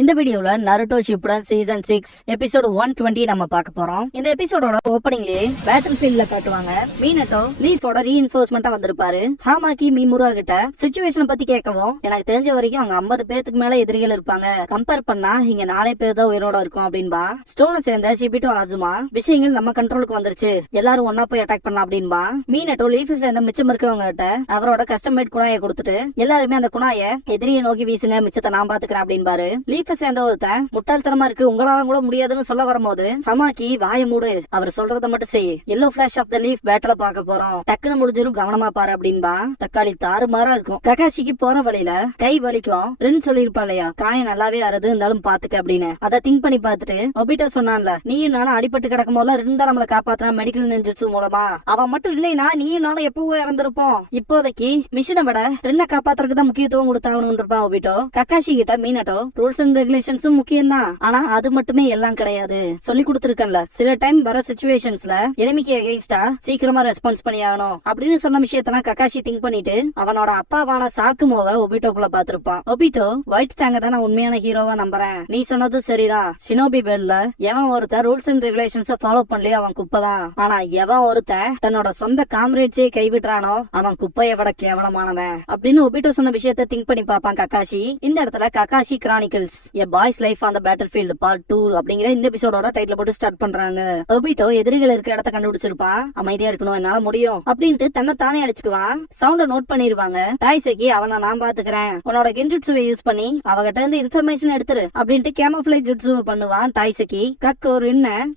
இந்த வீடியோல Naruto Shippuden season 6 episode 120 நம்ம பார்க்க போறோம். இந்த எபிசோடோட ஓப்பனிங்லயே பேட்டில் ஃபீல்ட்ல காட்டுவாங்க. மீனட்டோ லீஃபோட ரீஇன்ஃபோர்ஸ்மெண்டா வந்திருப்பாரு. ஹாமாக்கி மீமுரா கிட்ட சிச்சுவேஷனை பத்தி கேட்கவும், எனக்கு தெரிஞ்ச வரைக்கும் அங்க 50 பேருக்கு மேல எதிரிகள் இருப்பாங்க, கம்பேர் பண்ணா இங்க 4 பேர் தான் உயிரோட இருக்கும் அப்படின்பா. ஸ்டோனை சேர்ந்த ஷிபிட்டோ ஆசுமா, விஷயங்கள் நம்ம கண்ட்ரோலுக்கு வந்துருச்சு, எல்லாரும் ஒன்னா போய் அட்டாக் பண்ணலாம் அப்படின்பா. மீனட்டோ லீஃப் சேர்ந்த மிச்சம் இருக்கவங்க கிட்ட அவரோட கஸ்டமைட் குணாயை கொடுத்துட்டு எல்லாருமே அந்த குணாயை எதிரியை நோக்கி வீசுங்க, மிச்சத்தை நான் பாத்துக்கிறேன் அப்படின்பாரு. லீஃப சேர்ந்த ஒருத்தன் முட்டாள்தனமா இருக்கு, உங்களால கூட முடியாதுன்னு சொல்ல வரும்போது ஹமாக்கி வாய மூடு, அவர் சொல்றத மட்டும் செய், yellow flash of the leaf பேட்டல பாக்க போறோம், டக்குன்னு முடிஞ்சிரும், கவனமா பாரு அப்படின்பா. தக்காளி தாறுமாறா இருக்கும். ககாஷிக்கு போற வழியில கை வலிக்கும், ரெண்டு சொல்லிருப்பா இல்லையா, காயம் நல்லாவே அறுது இருந்தாலும் பாத்துக்க அப்படின்னு. அதை திங்க் பண்ணி பாத்துட்டு ஒபிட்டோ சொன்னான்ல, நீயும் நானும் அடிபட்டு கிடக்கும் போல இருந்தா நம்மள காப்பாத்தினா மெடிக்கல் நெஞ்சிச்சு மூலமா, அவன் மட்டும் இல்லைனா நீயும் நானும் எப்பவோ இறந்திருப்போம், இப்போதைக்கு மிஷினை விட ரெண்ட காப்பாத்துறதுக்கு தான் முக்கியத்துவம் கொடுத்தாகணும் இருப்பான் ஒபிட்டோ. ககாஷி கிட்ட மீனட்டோ ரூல்ஸ் அண்ட் ரெகுலேஷன்ஸும் முக்கியம் தான், ஆனா அது மட்டுமே எல்லாம் கிடையாது, சொல்லி கொடுத்துருக்கேன்ல, சில டைம் வர சிச்சுவேஷன்ஸ்ல எனிமிக்கு அகைன்ஸ்டா சீக்கிரமா ரெஸ்பான்ஸ் பண்ணி ஆகணும் அப்படின்னு சொன்ன விஷயத்தெல்லாம் ககாஷி திங்க் பண்ணிட்டு அவனோட அப்பாவான சாக்குமோவை ஒபிட்டோக்குள்ள பாத்திருப்பான். ஒபிட்டோ ஒயிட் ஃபேங்க தான் நான் உண்மையான ஹீரோவா நம்புறேன், நீ சொன்னதும் சரிதான், ஷினோபி பெல்ல எவன் ஒருத்தன் ரூல்ஸ் அண்ட் ரெகுலேஷன்ஸ் ஃபாலோ பண்ணலையோ அவன் குப்பைதான், ஆனா எவன் ஒருத்தன் தன்னோட சொந்த காம்ரேட்ஸே கைவிட்டுறானோ அவன் குப்பையை விட கேவலமானவன் அப்படின்னு ஒபிட்டோ சொன்ன விஷயத்தை திங்க் பண்ணி பாப்பான் ககாஷி. இந்த இடத்துல Kakashi Chronicles a boys life on the battle field part 2 அப்படிங்கிற இந்த எபிசோடோட டைட்டில் போட்டு ஸ்டார்ட் பண்றாங்க. ஒபிட்டோ எதிரிகள் இருக்க இடத்த கண்டுபிடிச்சிருப்பான், அமைதியா இருக்கணும், என்னால முடியும் அப்படின்ட்டு தன்னை தானே அடிச்சுக்குவான். சவுண்ட நோட் பண்ணிருவாங்க. டாய்செக்கி அவனை நான் பாத்துக்கிறேன், உன்னோட கென்ஜுட்சுவை யூஸ் பண்ணி அவகிட்ட இருந்து இன்ஃபர்மேஷன் எடுத்துரு அப்படின்ட்டு கேமோஃபிளேஜ் ஜுட்சுவை பண்ணுவான் டாய்செக்கி. கக்கு ஒரு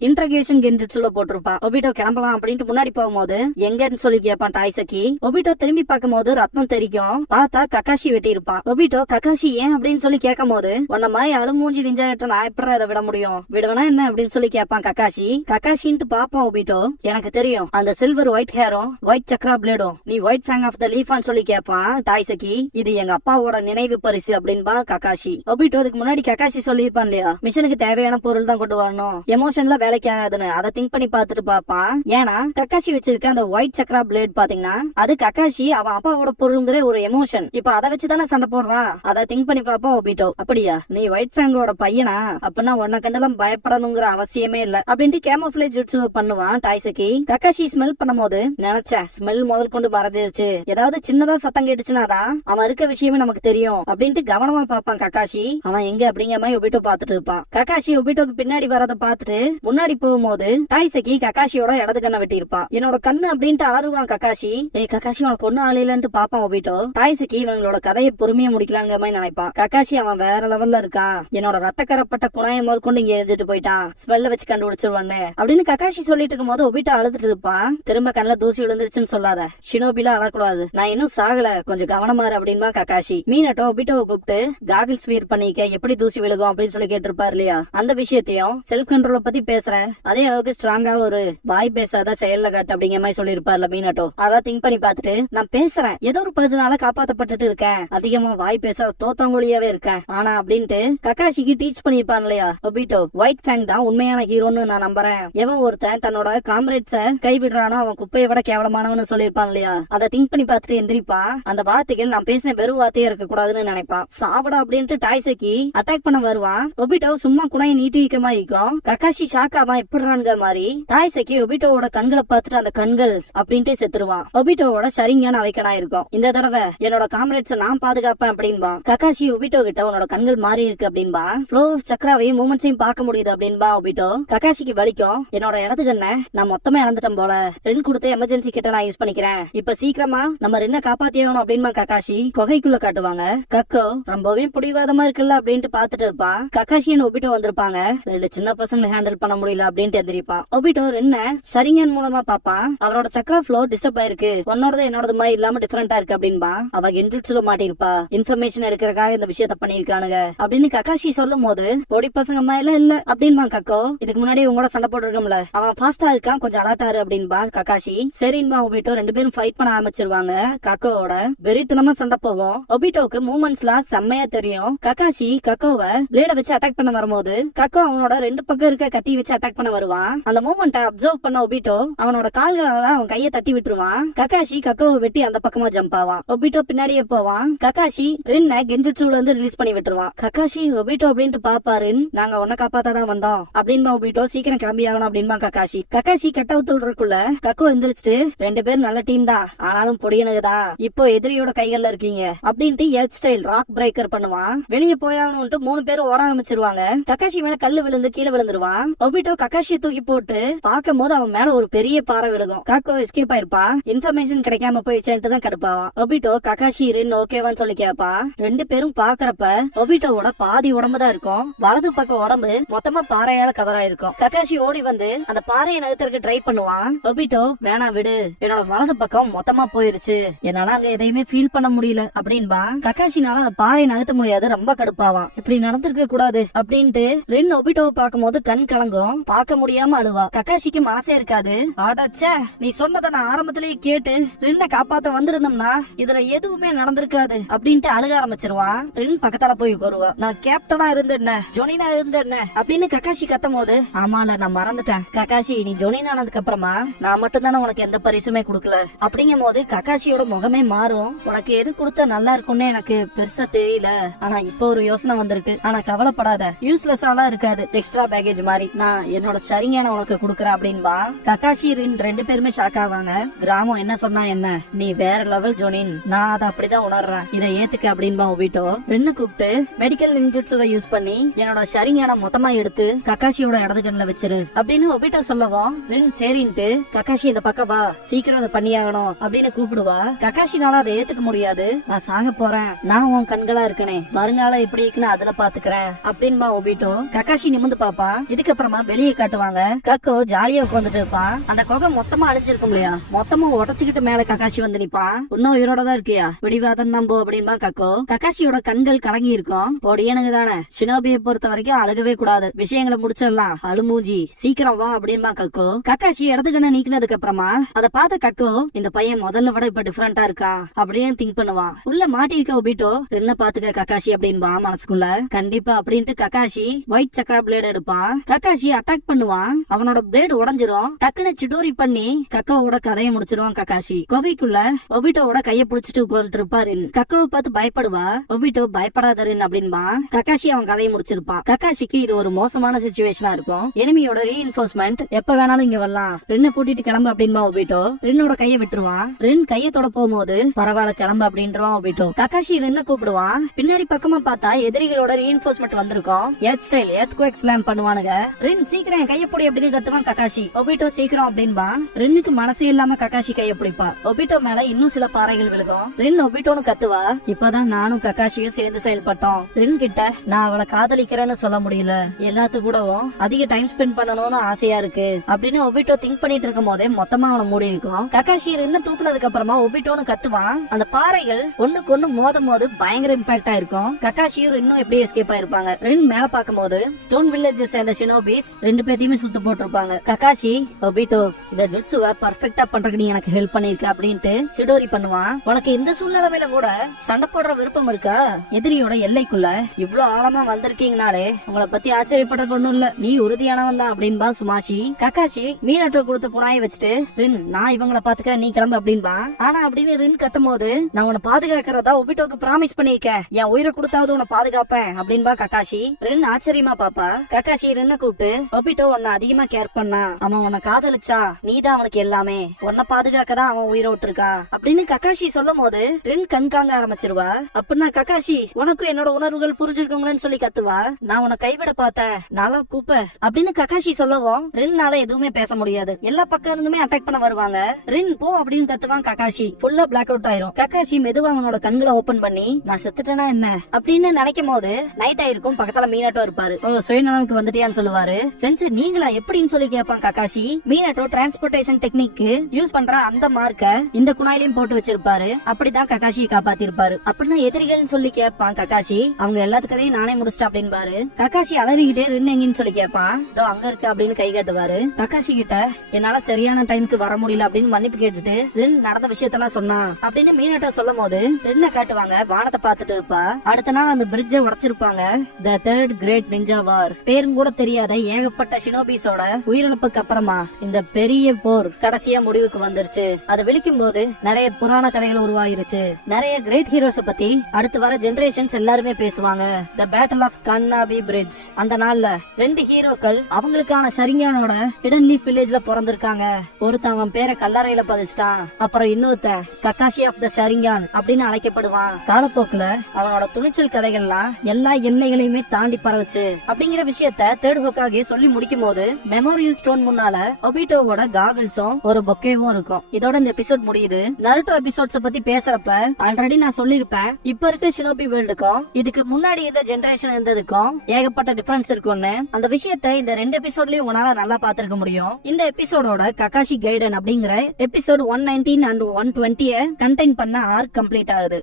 இன்ட்ரகேஷன் கென்ஜுட்சுல போட்டிருப்பான். ஒபிட்டோ கிளம்பலாம் அப்படின்ட்டு முன்னாடி போகும்போது எங்கன்னு சொல்லி கேட்பான் டாய்செக்கி. ஒபிட்டோ திரும்பி பார்க்கும் போது ரத்தம் தெரிக்கும், பார்த்தா ககாஷி வெட்டி இருப்பான். ஒபிட்டோ ககாஷி ஏன் அப்படின்னு சொல்லி கேட்கும் போது, உன்ன மாதிரி அழுமூஞ்சி நிஞ்சாட்ட நான் எப்படி அதை விட முடியும், விடுவனா என்ன அப்படின்னு சொல்லி கேட்பான் ககாஷி. ககாஷின்ட்டு பாப்பான் ஒபிட்டோ, எனக்கு தெரியும் அந்த சில்வர் ஒயிட் ஹேரும் ஒயிட் சக்ரா பிளேடும் நீ ஒயிட் ஃபேங் ஆஃப் த லீஃபான்னு சொல்லி கேட்பான் டாய்செக்கி. இது எங்க அப்பாவோட நினைவு பரிசு அப்படின்பா ககாஷி. ஒபிட்டோ அதுக்கு முன்னாடி ககாஷி சொல்லியிருப்பான் இல்லையா, மிஷனுக்கு தேவையான பொருள் தான் கொண்டு வரணும், எமோஷன்ல வேலைக்கு ஆகாதுன்னு, அதை திங்க் பண்ணி பாத்துட்டு பாப்பான். ஏன்னா ககாஷி வச்சிருக்க அந்த ஒயிட் சக்ரா பிளேட் பாத்தீங்கன்னா அது ககாஷி அவன் அப்பாவோட பொருளுங்கிற ஒரு எமோஷன், இப்ப அதை வச்சுதானே சண்டை போடுறான், அதை திங்க் பண்ணி பாப்போம் ஒபிட்டோ. அப்படியா, நீ ஒயிட் ஃபேங்கோட பையனா, அப்படின்னா உன்ன கண்டெல்லாம் பயப்படணுங்கிற அவசியமே இல்ல அப்படின்ட்டு கேமோஃபிளேஜ் ஜுட்சு பண்ணுவான் டாய்செக்கி. ககாஷி ஸ்மெல் பண்ணும்போது நினைச்சேன் ஸ்மெல் முதல் கொண்டு மறைஞ்சிருச்சு, ஏதாவது சின்னதா சத்தம் கேட்டுச்சுனாதான் அவன் இருக்க விஷயமே நமக்கு தெரியும் அப்படின்ட்டு கவனமா பாப்பான் ககாஷி. அவன் எங்க அப்படிங்கிற மாதிரி ஒபிட்டோ பாத்துட்டு இருப்பான். ககாஷி ஒபிட்டோக்கு பின்னாடி வரத பாத்துட்டு முன்னாடி போகும்போது டாய்செக்கி ககாஷியோட இடது கண்ணை வெட்டி இருப்பான். என்னோட கண்ணு அப்படின்ட்டு அலறுவான் ககாஷி. ஏய் ககாஷி உனக்கு ஒண்ணு ஆலையிலன்ட்டு பாப்பான் ஒபிட்டோ. டாய்செக்கி இவங்களோட கதையை பொறுமையா முடிக்கலாங்கிற மாதிரி நினைப்பான். ககாஷி அவன் வேற லெவல்ல இருக்கான், என்னோட ரத்த கரப்பட்ட குணாயை முதல் கொண்டு இங்க எரிஞ்சிட்டு போயிட்டான், ஸ்மெல்ல வச்சு கண்டுபிடிச்சிருவான்னு அப்படின்னு ககாஷி சொல்லிட்டு இருக்கும் போது ஒபிட்டோ அழுதுட்டு இருப்பான். திரும்ப கண்ணுல தூசி விழுந்துருச்சுன்னு சொல்லாத, ஷினோபில அழக்கூடாது, நான் இன்னும் சாகல, கொஞ்சம் கவனமாரு அப்படின்பா ககாஷி. மீனட்டோ ஒபிட்டோவை கூப்பிட்டு காகிள்ஸ் வியர் பண்ணிக்க, எப்படி தூசி விழுகும் அப்படின்னு சொல்லி கேட்டிருப்பாரு இல்லையா, அந்த விஷயத்தையும் செல்ஃப் கண்ட்ரோல பத்தி பேசுறேன், அதே அளவுக்கு ஸ்ட்ராங்கா ஒரு வாய் பேசாத செயல்ல காட்டு அப்படிங்கிற மாதிரி சொல்லிருப்பாருல மீனட்டோ. அதான் திங்க் பண்ணி பாத்துட்டு, நான் பேசுறேன், ஏதோ ஒரு பர்சனால காப்பாத்தப்பட்டுட்டு இருக்கேன், அதிகமா வாய் பேசாத தோத்தாங்கொழியாவே இருக்கேன், ஆனா அப்படின்ட்டு ககாஷிக்கு டீச் பண்ணிருப்பான் இல்லையா ஒபிட்டோ. ஒயிட் ஃபேங் தான் உண்மையான ஹீரோன்னு நான் நம்புறேன், எவன் ஒருத்தன் தன்னோட காம்ரேட்ஸ கைவிடுறானோ அவன் குப்பையை விட கேவலமானவன்னு சொல்லிருப்பான் இல்லையா, அதை திங்க் பண்ணி பார்த்துட்டு எந்திரிப்பான். அந்த வார்த்தைகள் நான் பேசின வெறும் வார்த்தையே இருக்க கூடாதுன்னு நினைப்பான். சாப்பிட அப்படின்ட்டு டாய்செக்கி அட்டாக் பண்ண வருவான். ஒபிட்டோ சும்மா குணையை நீட்டி வைக்க மாதிரி இருக்கும். ககாஷி ஷாக்காவான், எப்படிறான்ங்க மாதிரி. டாய்செக்கி ஒபிட்டோவோட கண்களை பார்த்துட்டு அந்த கண்கள் அப்படின்ட்டு செத்துருவான். ஒபிட்டோவோட சரிங்கான அவைக்கனா இருக்கும். இந்த தடவை என்னோட காம்ரேட்ஸ நான் பாதுகாப்பேன் அப்படின்பா. ககாஷி ஒபிட்டோ கிட்ட உன்னோட கண்கள் மாறி இருக்கு அப்படின்பா. ஃப்ளோ ஆஃப் சக்ராவையும் மூமெண்ட்ஸையும் பார்க்க முடியுது அப்படின்பா ஒபிட்டோ. ககாஷிக்கு வலிக்கும், என்னோட இடது கண்ணை நான் மொத்தமா இழந்துட்டேன் போல, ரெண்டு கொடுத்து எமர்ஜென்சி கிட்ட நான் யூஸ் பண்ணிக்கிறேன், இப்ப சீக்கிரமா நம்ம ரெண்ட காப்பாத்தியாகணும் அப்படின்பா ககாஷி. குகைக்குள்ள காட்டுவாங்க. கக்கோ ரொம்பவே புடிவாதமா இருக்குல்ல அப்படின்ட்டு பாத்துட்டு இருப்பான். ககாஷி ஒபிட்டோ வந்திருப்பாங்க. ரெண்டு சின்ன பசங்களை ஹேண்டில் பண்ண முடியல அப்படின்ட்டு எந்திரிப்பான். ஒபிட்டோ ரென்ன ஷரிங்கன் மூலமா பாப்பான். அவரோட சக்ரா ஃப்ளோ டிஸ்டர்ப் ஆயிருக்கு, உன்னோடது என்னோட மாதிரி இல்லாம டிஃபரெண்டா இருக்கு அப்படின்பா. அவ கென்ஜுட்சுல மாட்டிருப்பா, இன்ஃபர்மேஷன் எடுக்கிறக்காக இந்த விஷயத்த பண்ணிருக்கானுங்க அப்படின்னு ககாஷி சொல்லும் போது, பொடி பசங்க மாதிரி இல்ல அப்படின்பா கக்கோ. இதுக்கு முன்னாடி உங்களோட சண்டை போட்டுருக்கோம்ல, அவன் ஃபாஸ்டா இருக்கான், கொஞ்சம் அலர்ட்டாரு அப்படின்பா ககாஷி. சரின்பா ஒபிட்டோ ரெண்டு பேரும் ஃபைட் பண்ண ஆரம்பிச்சிருவாங்க. கக்கோவோட வெறித்தனமா சண்டை போகும். ஒபிட்டோக்கு மூவ்மெண்ட்ஸ்லாம் செம்மையா தெரியும். ககாஷி கக்கோவை பிளேட வச்சு அட்டாக் பண்ண வரும்போது கக்கோ அவனோட ரெண்டு பக்கம் இருக்க கத்தி வச்சு அட்டாக் பண்ண வருவான். அந்த மூவ்மெண்ட்டை அப்சர்வ் பண்ண ஒபிட்டோ அவனோட கால்களால அவன் கையை தட்டி விட்டுருவான். ககாஷி கக்கோவை வெட்டி அந்த பக்கமா ஜம்ப் ஆவான். ஒபிட்டோ பின்னாடியே போவான். ககாஷி ரென்ன கென்ஜுட்சுல இருந்து ரிலீஸ் பண்ணி விட்டுருவான். ககாஷி கக்காஷி ஒபிட்டோ அப்படின்ட்டு பாப்பாரு. நாங்க உன்ன காப்பாத்தான் வந்தோம் அப்படின்னு ஒபிட்டோ சீக்கிரம் கிளம்பி ஆகணும் அப்படின்பா கக்காஷி. கக்காஷி கட்ட விட்டுறக்குள்ள கக்கோ எந்திரிச்சிட்டு 2 பேரும் நல்ல டீம் தான், ஆனாலும் பொடியனுக்குதான் இப்போ எதிரியோட கைகள்ல இருக்கீங்க அப்படின்ட்டு ஹெட் ஸ்டைல் ராக் பிரேக்கர் பண்ணுவான். வெளியே போயாகணும்ட்டு 3 பேரும் ஓட ஆரம்பிச்சிருவாங்க. கக்காஷி மேல கல்லு விழுந்து கீழே விழுந்துருவான். ஒபிட்டோ கக்காஷியை தூக்கி போட்டு பார்க்கும் போது அவன் மேல ஒரு பெரிய பாறை விழுகும். கக்கோ எஸ்கேப் ஆயிருப்பான். இன்ஃபர்மேஷன் கிடைக்காம போயிடுச்சுட்டு தான் கடுப்பாவான். ஒபிட்டோ கக்காஷி இருந்து ஓகேவான்னு சொல்லி கேப்பா. 2 பேரும் பாக்குறப்ப ஒபிட்டோவோட பாதி உடம்பு தான் இருக்கும், வலது பக்கம் உடம்பு மொத்தமா பாறையால கவர் ஆயிருக்கும். கக்காஷி ஓடி வந்து அந்த பாறையை நகர்த்தறதுக்கு ட்ரை பண்ணுவான். ஒபிட்டோ வேணாம் விடு, என்னோட வலது பக்கம் மொத்தமா போயிருச்சு, என்னால அங்க எதையுமே ஃபீல் பண்ண முடியல அப்படின்பா. கக்காஷினால அந்த பாறையை நகர்த்த முடியாது, ரொம்ப கடுப்பாவான். இப்படி நடந்திருக்க கூடாது அப்படின்ட்டு ரென் ஒபிட்டோவை பார்க்கும்போது கண் கலங்கும், பார்க்க முடியாம அழுவா. கக்காஷிக்கு மனசே இருக்காது. ஆடாச்சே, நீ சொன்னதை நான் ஆரம்பத்திலேயே கேட்டு ரென்னை காப்பாத்த வந்திருந்தோம்னா இதுல எதுவுமே நடந்திருக்காது அப்படின்ட்டு அழுக ஆரம்பிச்சிருவான். ரென் பக்கத்தால போய் உட்காருவா. நான் கேப்டனா இருந்தேன்ன, ஜொனினா இருந்தேன்ன அப்படின்னு கக்காஷி கத்தும் போது, ஆமால நான் மறந்துட்டேன் கக்காஷி, நீ ஜொனின் ஆனதுக்கு அப்புறமா நான் மட்டும் தானே உனக்கு எந்த பரிசுமே கொடுக்கல அப்படிங்கும் போது கக்காஷியோட முகமே மாறும். உனக்கு எது கொடுத்தா நல்லா இருக்கும்னு எனக்கு பெருசா தெரியல, ஆனா இப்போ ஒரு யோசனை வந்திருக்கு. ஆனா கவலைப்படாத, யூஸ்லெஸ் ஆளா இருக்காது, எக்ஸ்ட்ரா பேக்கேஜ் மாதிரி நான் என்னோட சரியான உனக்கு கொடுக்கறேன் அப்படின்பா. கக்காஷி ரென் 2 பேருமே ஷாக் ஆவாங்க. கிராமம் என்ன சொன்னா என்ன, நீ வேற லெவல் ஜொனின், நான் அதை அப்படிதான் உணர்றேன், இதை ஏத்துக்க அப்படின்பா. ஒபிட்டோ ரென்னு கூப்பிட்டு மெடிக்கல் நிஞ்சுட்சுவை யூஸ் பண்ணி என்னோட சரியான மொத்தமா எடுத்து கக்காஷியோட இடது கண்ணுல வச்சிரு அப்படின்னு ஒபிட்டோ சொல்லவும் ரென் சரின்ட்டு கக்காஷி இந்த பக்கம் வா, சீக்கிரம் அதை பண்ணியாகணும் அப்படின்னு கூப்பிடுவா. கக்காஷினால அதை ஏத்துக்க முடியாது. நான் சாக போறேன், நான் உன் கண்களா இருக்கனே, வருங்காலம் எப்படி இருக்குன்னு அதுல பாத்துக்கிறேன் அப்படின்பா ஒபிட்டோ. கக்காஷி நிமிந்து பாப்பா. இதுக்கப்புறமா வெளியே காட்டுவாங்க. கக்கோ ஜாலியா உட்காந்துட்டு இருப்பான். அந்த குகை மொத்தமா அழிஞ்சிருக்கும் இல்லையா, மொத்தமா உடச்சுக்கிட்டு மேல கக்காஷி வந்து நிப்பான். இன்னும் உயிரோட தான் இருக்கியா, விடிவாதம் நம்போ அப்படின்பா கக்கோ. கக்காஷியோட கண்கள் கலங்கி இருக்கும். பொடியனுக்கு தானே, ஷினோபியை பொறுத்த வரைக்கும் அழுகவே கூடாது, விஷயங்களை முடிச்சிடலாம், அழுமூஞ்சி சீக்கிரம் வா அப்படின்பா கக்கோ. கக்காஷி இடதுக்கண்ண நீக்கினதுக்கு அப்புறமா அதை பார்த்த கக்கோ, இந்த பையன் முதல்ல விட இப்ப டிஃபரெண்டா இருக்கா அப்படின்னு திங்க் பண்ணுவான். உள்ள மாட்டி இருக்க ஒபிட்டோ ரென்ன பாத்துக்க கக்காஷி அப்படின்பா மனசுக்குள்ள. கண்டிப்பா அப்படின்ட்டு கக்காஷி ஒயிட் சக்கரா பிளேட் எடுப்பான். கக்காஷி அட்டாக் பண்ணுவான். அவனோட பிளேடு உடஞ்சிரும். டக்குன்னு சிடோரி பண்ணி கக்கோவோட கதையை முடிச்சிருவான். கக்காஷி குகைக்குள்ள ஒபிட்டோவோட கைய புடிச்சிட்டு உட்கார்ந்து இருப்பாரு. கக்கோவை பார்த்து பயப்படுவா. ஒபிட்டோ பயப்படாதருன்னு அப்படின்பா. கக்காஷி அவன் கதையை முடிச்சிருப்பான். கக்காஷிக்கு இது ஒரு மோசமான சிச்சுவேஷனா இருக்கும். எனிமியோட ரீஇன்ஃபோர்ஸ்மெண்ட் எப்ப வேணாலும் இங்க வரலாம், ரென்ன கூட்டிட்டு கிளம்பு அப்படின்பா ஒபிட்டோ. ரென்னோட கைய விட்டுருவான். ரென் கைய தொட போகும்போது பரவாயில்ல கிளம்பு அப்படின்றான் ஒபிட்டோ. கக்காஷி ரென்ன கூப்பிடுவான். பின்னாடி பக்கமா பார்த்தா எதிரிகளோட ரீஇன்ஃபோர்ஸ்மெண்ட் வந்திருக்கும். எர்த் ஸ்டைல் எர்த்குவேக் ஸ்லாம் பண்ணுவானுங்க. ரென் சீக்கிரம் என் கைய பிடி அப்படின்னு கத்துவான் கக்காஷி. ஒபிட்டோ சீக்கிரம் அப்படின்பா. ரென்னுக்கு மனசே இல்லாம கக்காஷி கைய பிடிப்பா. ஒபிட்டோ மேல இன்னும் சில பாறைகள் விழுகும். ரென் ஒபிட்டோன்னு கத்துவா. இப்பதான் நானும் கக்காஷியும் சேர்ந்து செயல்பட்டோம். ரென் கிட்ட நான் அவளை காதலிக்கிறேன்னு சொல்ல முடியல, எல்லாத்து கூடவும் அதிக டைம் ஸ்பெண்ட் பண்ணணும்னு ஆசையா இருக்கு அப்படின்னு ஒபிட்டோ திங்க் பண்ணிட்டு இருக்கும் போதே மொத்தமா அவனை மூடி இருக்கும். கக்காஷி ரென்னு தூக்குனதுக்கு அப்புறமா ஒபிட்டோன்னு கத்துவான். அந்த பாறைகள் ஒண்ணுக்கு ஒண்ணு மோதும் போது பயங்கர இம்பாக்ட் ஆயிருக்கும். கக்காஷியும் ரென்னும் எப்படி எஸ்கேப் ஆயிருப்பாங்க. ரென் மேல பாக்கும் போது ஸ்டோன் வில்லேஜ் சேர்ந்த ஷினோபிஸ் 2 பேத்தையுமே சுட்டு போட்டிருப்பாங்க. கக்காஷி ஒபிட்டோ இந்த ஜுட்சுவை பர்ஃபெக்டா பண்றதுக்கு நீ எனக்கு ஹெல்ப் பண்ணிருக்க அப்படின்ட்டு சிடோரி பண்ணுவான். உனக்கு இந்த சூழ்நிலையில கூட சண்டை போடுற விருப்பம் இருக்கா, எதிரியோட எல்லைக்குள்ள இவ்வளவு ஆழமா வந்திருக்கீங்கனாலே உங்களை பத்தி ஆச்சரியப்படுறது ஒண்ணும் இல்ல, நீ உறுதியானவன் தான் அப்படின்பா சுமாஷி. கக்காஷி மீனட்டோ கொடுத்த புனாயை வச்சுட்டு ரின் நான் இவங்களை பாத்துக்க நீ கிளம்பு அப்படின்பா. ஆனா அப்படின்னு ரின் கத்தும் போது நான் உன்னை பாதுகாக்கிறதா ஒபிட்டோக்கு ப்ராமிஸ் பண்ணிருக்கேன், என் உயிரை கொடுத்தாவது உன்னை பாதுகாப்பேன் அப்படின்பா கக்காஷி. ரின் ஆச்சரியமா பாப்பா. கக்காஷி ரின்ன கூப்பிட்டு ஒபிட்டோ உன்னை அதிகமா கேர் பண்ணா, அவன் உன்னை காதலிச்சா, நீதான் அவனுக்கு எல்லாமே, உன்னை பாதுகாக்கதான் அவன் உயிரை விட்டுருக்கான் அப்படின்னு கக்காஷி சொல்லும் போது ரின் கண் காங்க ஆரம்பிச்சிருவா. அப்படின்னா கக்காஷி உனக்கும் என்னோட உணர்வுகள் புரிஞ்சிருக்கணும்னு சொல்லி கத்துவா. நான் உன்னை கைவிட பார்த்தேன், நல்லா கூப்ப அப்படின்னு கக்காஷி சொல்லவும் ரின்னால எதுவுமே பேச முடியாது. எல்லா பக்கம் இருந்துமே அட்டாக் பண்ண வருவாங்க. ரின் போ அப்படின்னு கத்துவான். கக்காஷி ஃபுல்லா பிளாக் அவுட் ஆயிரும். கக்காஷி மெதுவா அவனோட கண்களை ஓபன் பண்ணி நான் செத்துட்டேனா என்ன அப்படின்னு நினைக்கும் போது நைட் ஆயிருக்கும். பக்கத்துல மீனாட்டோ இருப்பாரு. சுயநலனுக்கு வந்துட்டியான்னு சொல்லுவாரு. சென்சர் நீங்களா எப்படின்னு சொல்லி கேட்பான் கக்காஷி. மீனாட்டோ டிரான்ஸ்போர்டேஷன் டெக்னிக் யூஸ் பண்ற அந்த மார்க்க இந்த குணாயிலையும் போட்டு வச்சிருப்பாரு. அப்படிதான் கக்காஷியை காப்பாத்தி இருப்பாரு. அப்படின்னா எதிரிகள்னு சொல்லி கேட்பான் கக்காஷி. அவங்க எல்லாத்துக்கதையும் நானே முடிச்சிட்டேன் அப்படின்பாரு. கக்காஷி அலறிக்கிட்டே ரின் எங்கன்னு சொல்லி கேட்பான். இதோ அங்க இருக்கு அப்படின்னு கை காட்டுவாரு. கக்காஷி கிட்ட என்னால சரியான டைமுக்கு வர முடியல அப்படின்னு மன்னிப்பு கேட்டுட்டு ரின் நடந்த விஷயத்தெல்லாம் சொன்னா அப்படின்னு மீனாட்டோ சொல்லும் போது ரின்ன காட்டுவாங்க. வானத்தை பார்த்துட்டு இருப்பா. அடுத்த நாள் அந்த பிரிட்ஜை உடைச்சிருப்பாங்க. தி தேர்ட் கிரேட் நிஞ்சா வார், பேரும் கூட தெரியாத ஏகப்பட்ட ஷினோபிஸோட உயிரிழப்புக்கு அப்புறமா இந்த பெரிய போர் கடைசியா முடிவுக்கு வந்துருச்சு. அதை விழிக்கும் போது நிறைய புராண கதைகள் உருவாயிருச்சு. நிறைய கிரேட் ஹீரோஸ் பத்தி அடுத்து வர ஜெனரேஷன்ஸ் எல்லாருமே பேசுவாங்க. நடத்துவாங்க, த பேட்டில் ஆஃப் கன்னாபி பிரிட்ஜ். அந்த நாள்ல 2 ஹீரோக்கள் அவங்களுக்கான ஷரிங்கானோட ஹிடன் லீஃப் வில்லேஜ்ல பிறந்திருக்காங்க. ஒருத்தன் அவன் பேரை கல்லறையில பதிச்சிட்டான். அப்புறம் இன்னொருத்தன் கக்காஷி ஆஃப் த ஷரிங்கான் அப்படின்னு அழைக்கப்படுவான். காலப்போக்குல அவனோட துணிச்சல் கதைகள்லாம் எல்லா எல்லைகளையுமே தாண்டி பரவுச்சு. அப்படிங்கிற விஷயத்த தேர்ட் ஹோக்காகே சொல்லி முடிக்கும் போது மெமோரியல் ஸ்டோன் முன்னால ஒபிட்டோவோட காகிள்ஸும் ஒரு பொக்கேவும் இருக்கும். இதோட இந்த எபிசோட் முடியுது. நருட்டோ எபிசோட்ஸ் பத்தி பேசுறப்ப ஆல்ரெடி நான் சொல்லிருப்பேன், இப்ப இருக்க ஷினோபி வேர்ல்டுக்கும் இதுக்கு முன்னாடி இந்த ஜெனரேஷன் இருந்ததுக்கும் ஏகப்பட்ட டிஃபரன்ஸ் இருக்கும்னு. அந்த விஷயத்த இந்த 2 எபிசோட்லயும் உங்களால நல்லா பாத்துருக்க முடியும். இந்த எபிசோடோட ககாஷி கைடன் அப்படிங்கிற எபிசோட் 119 and 120 கண்டெயின் பண்ண ஆர்க் கம்ப்ளீட் ஆகுது.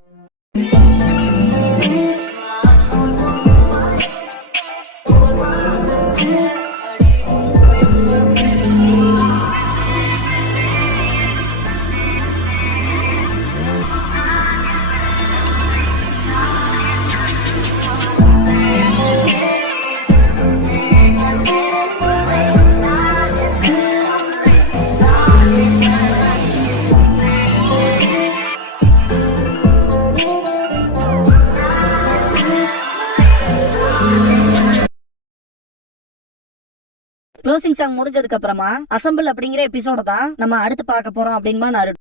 க்ளோசிங் சாங் முடிஞ்சதுக்கு அப்புறமா அசம்பிள் அப்படிங்கிற எபிசோட தான் நம்ம அடுத்து பார்க்க போறோம் அப்படின்மா நருட்டோ.